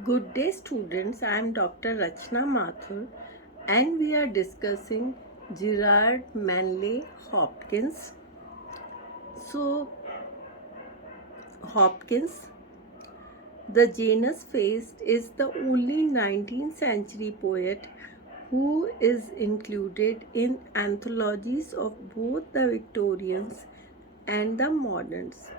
Good day, students. I am Dr. Rachna Mathur, and we are discussing Gerard Manley Hopkins. So, Hopkins, the Janus faced, is the only 19th century poet who is included in anthologies of both the Victorians and the moderns.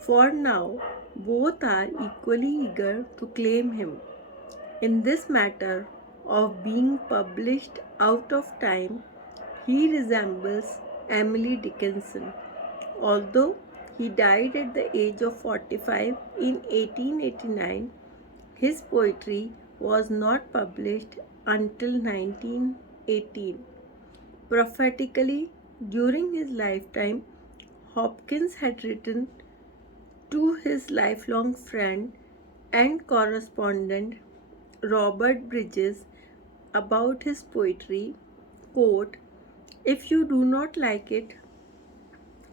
For now, both are equally eager to claim him. In this matter of being published out of time, he resembles Emily Dickinson. Although he died at the age of 45 in 1889, his poetry was not published until 1918. Prophetically, during his lifetime, Hopkins had written to his lifelong friend and correspondent Robert Bridges about his poetry, quote, "If you do not like it,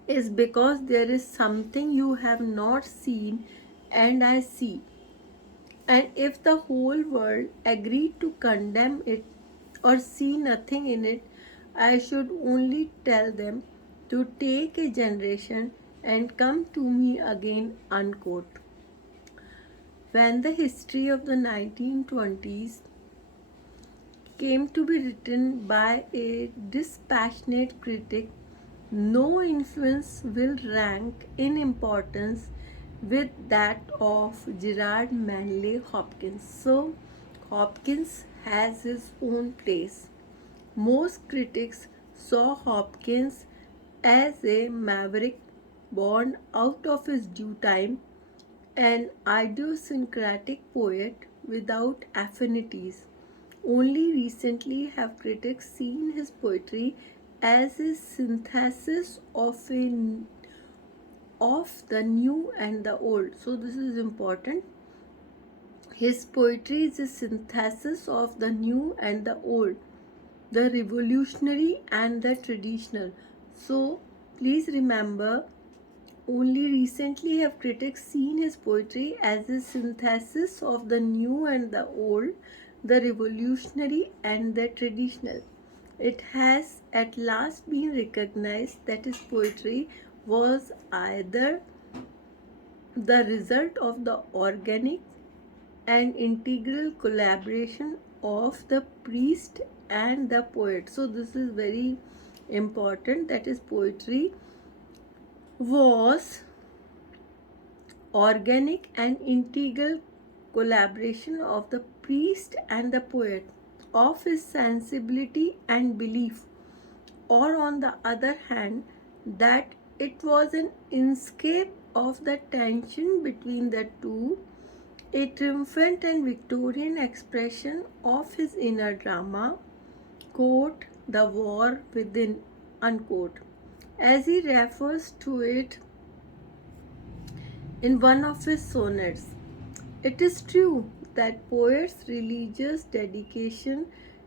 is because there is something you have not seen and I see. And if the whole world agreed to condemn it or see nothing in it, I should only tell them to take a generation and come to me again," unquote. When the history of the 1920s came to be written by a dispassionate critic, no influence will rank in importance with that of Gerard Manley Hopkins. So, Hopkins has his own place. Most critics saw Hopkins as a maverick born out of his due time, an idiosyncratic poet without affinities. Only recently have critics seen his poetry as a synthesis of the new and the old. So this is important. His poetry is a synthesis of the new and the old, the revolutionary and the traditional. So please remember, only recently have critics seen his poetry as a synthesis of the new and the old, the revolutionary and the traditional. It has at last been recognized that his poetry was either the result of the organic and integral collaboration of the priest and the poet. So, this is very important, that his poetry was organic and integral collaboration of the priest and the poet, of his sensibility and belief, or on the other hand, that it was an escape of the tension between the two, a triumphant and Victorian expression of his inner drama, quote, "the war within," unquote, as he refers to it in one of his sonnets. It is true that poets' religious dedication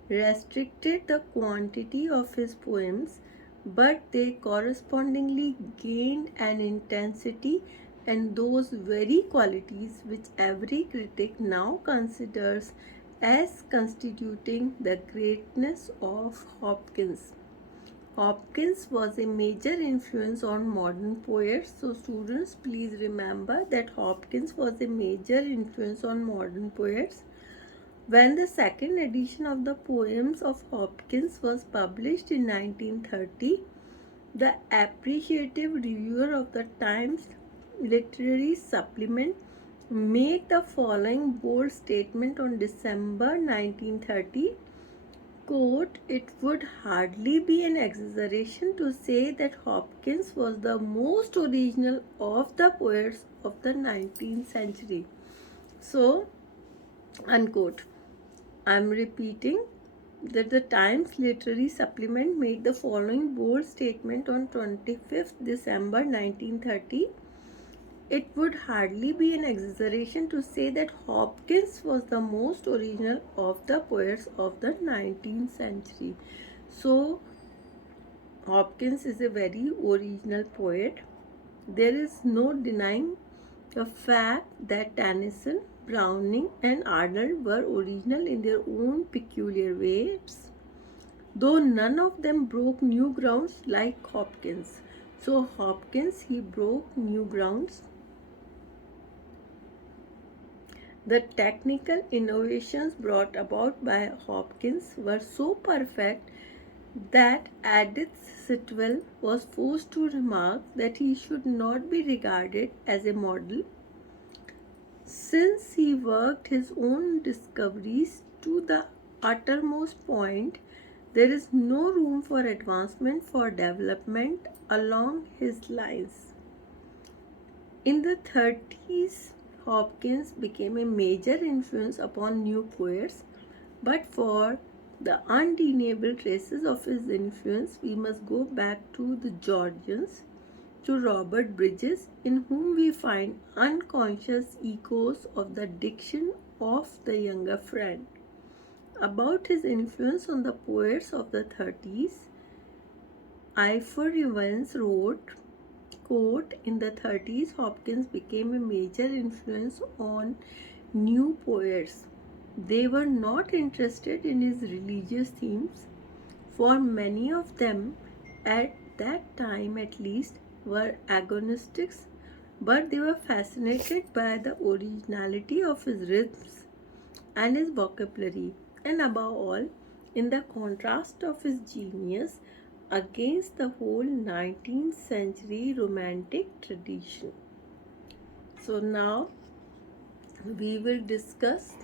restricted the quantity of his poems, but they correspondingly gained an intensity and those very qualities which every critic now considers as constituting the greatness of Hopkins. Hopkins was a major influence on modern poets. So, students, please remember that Hopkins was a major influence on modern poets. When the second edition of the poems of Hopkins was published in 1930, the appreciative reviewer of the Times Literary Supplement made the following bold statement on December 1930. Quote, "It would hardly be an exaggeration to say that Hopkins was the most original of the poets of the 19th century." So, unquote. I'm repeating that the Times Literary Supplement made the following bold statement on 25th December 1930. It would hardly be an exaggeration to say that Hopkins was the most original of the poets of the 19th century. So, Hopkins is a very original poet. There is no denying the fact that Tennyson, Browning and Arnold were original in their own peculiar ways, though none of them broke new grounds like Hopkins. So, Hopkins, he broke new grounds. The technical innovations brought about by Hopkins were so perfect that Edith Sitwell was forced to remark that he should not be regarded as a model since he worked his own discoveries to the uttermost point. There is no room for advancement for development along his lines. In the 30s, Hopkins became a major influence upon new poets, but for the undeniable traces of his influence, we must go back to the Georgians, to Robert Bridges, in whom we find unconscious echoes of the diction of the younger friend. About his influence on the poets of the 30s, Ifor Evans wrote, quote, "In the 30s, Hopkins became a major influence on new poets. They were not interested in his religious themes, for many of them, at that time at least, were agnostics, but they were fascinated by the originality of his rhythms and his vocabulary, and above all, in the contrast of his genius against the whole 19th century romantic tradition." So, now we will discuss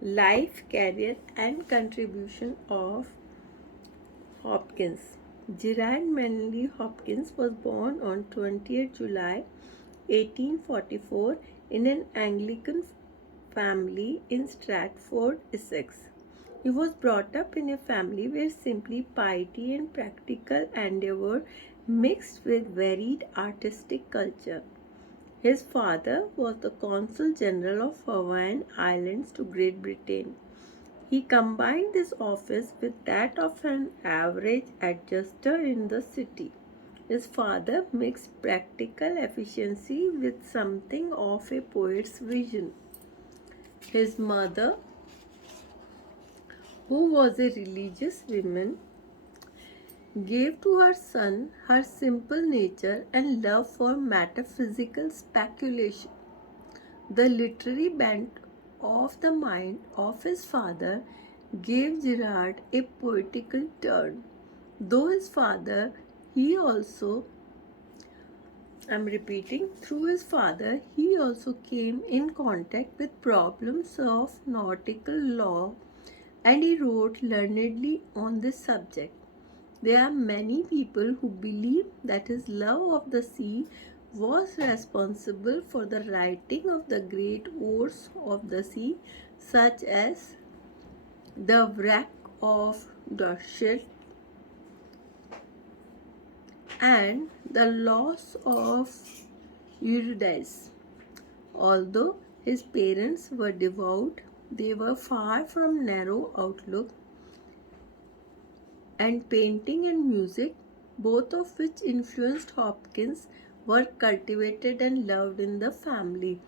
life, career, and contribution of Hopkins. Gerard Manley Hopkins was born on 20th July 1844 in an Anglican family in Stratford, Essex. He was brought up in a family where simply piety and practical endeavor mixed with varied artistic culture. His father was the Consul General of Hawaiian Islands to Great Britain. He combined this office with that of an average adjuster in the city. His father mixed practical efficiency with something of a poet's vision. His mother, who was a religious woman, gave to her son her simple nature and love for metaphysical speculation. The literary bent of the mind of his father gave Gerard a poetical turn. Though his father, he also, I'm repeating, through his father, he also came in contact with problems of nautical law, and he wrote learnedly on this subject. There are many people who believe that his love of the sea was responsible for the writing of the great odes of the sea, such as the Wreck of Dorset and the Loss of Eurydice. Although his parents were devout, they were far from narrow outlook, and painting and music, both of which influenced Hopkins, were cultivated and loved in the family.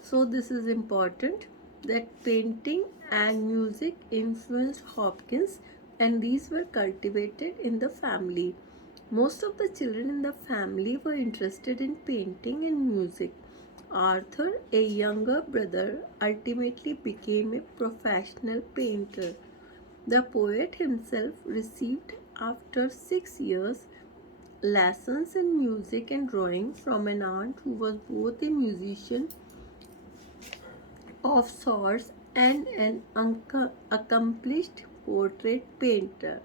So, this is important that painting and music influenced Hopkins, and these were cultivated in the family. Most of the children in the family were interested in painting and music. Arthur, a younger brother, ultimately became a professional painter. The poet himself received, after 6 years, lessons in music and drawing from an aunt who was both a musician of sorts and an accomplished portrait painter.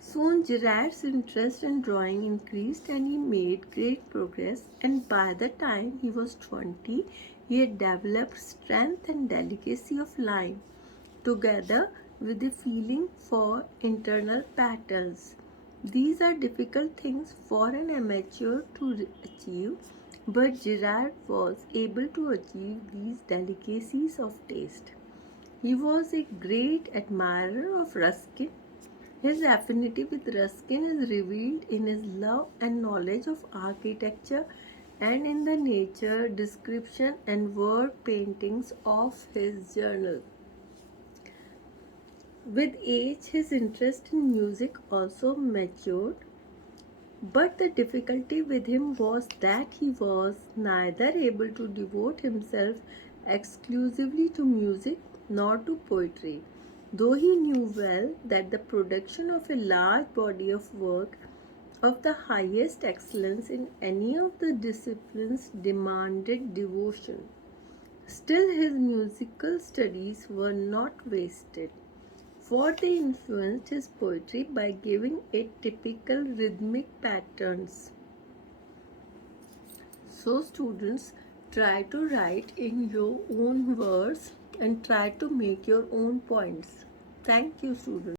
Soon Gerard's interest in drawing increased and he made great progress, and by the time he was 20 he had developed strength and delicacy of line, together with a feeling for internal patterns. These are difficult things for an amateur to achieve, but Gerard was able to achieve these delicacies of taste. He was a great admirer of Ruskin, His affinity with Ruskin is revealed in his love and knowledge of architecture and in the nature description and work paintings of his journal. With age, his interest in music also matured, but the difficulty with him was that he was neither able to devote himself exclusively to music nor to poetry, though he knew well that the production of a large body of work of the highest excellence in any of the disciplines demanded devotion. Still, his musical studies were not wasted, for they influenced his poetry by giving it typical rhythmic patterns. So, students, try to write in your own words and try to make your own points. Thank you, students.